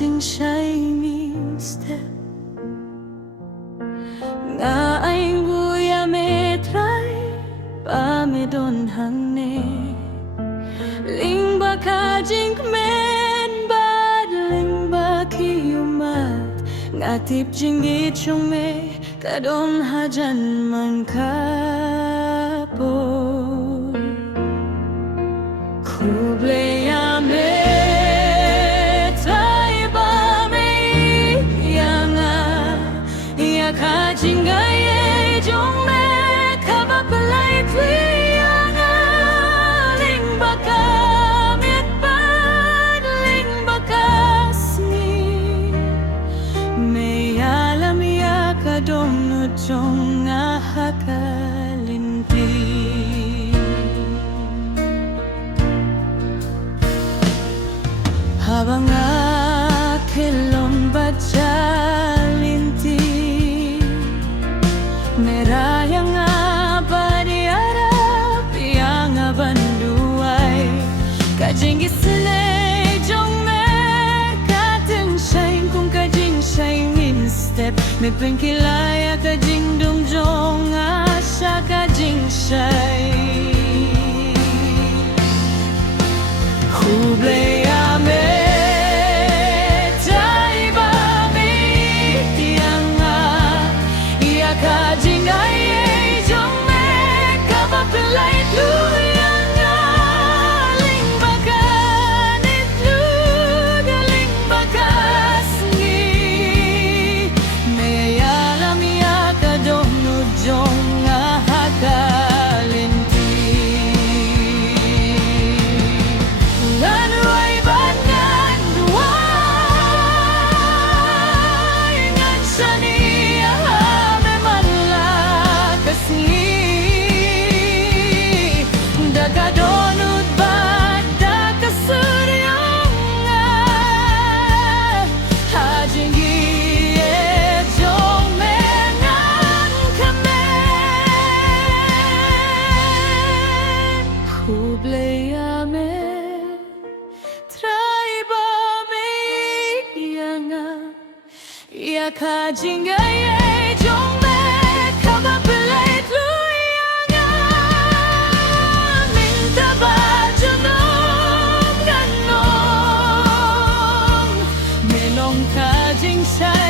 จึงใช้มีสเต็ปงาไอบุยาเมตรายปาเมดอนหังเนลิงบาคาจิงเมนบาดลิงบาคิวมาดงาทิบจิงกีชงเมกะดอนฮาจันมันคาโปคูเบลยาเมJingai jong me kaba pelai trianga ling baka mit bad ling baka sni me alam ya kadom no jong hakalinti habang akelon bajalinti Merayang abadi Arab yang abanduai Kajing gislay jong mer Kateng shaing kung kajing shaing in step Me pengkilaya kajing dum jong asya kajing shaing Hublay ame Kajing ay jong me kaba pelai luyanga minta baju nom ganom melong kajing say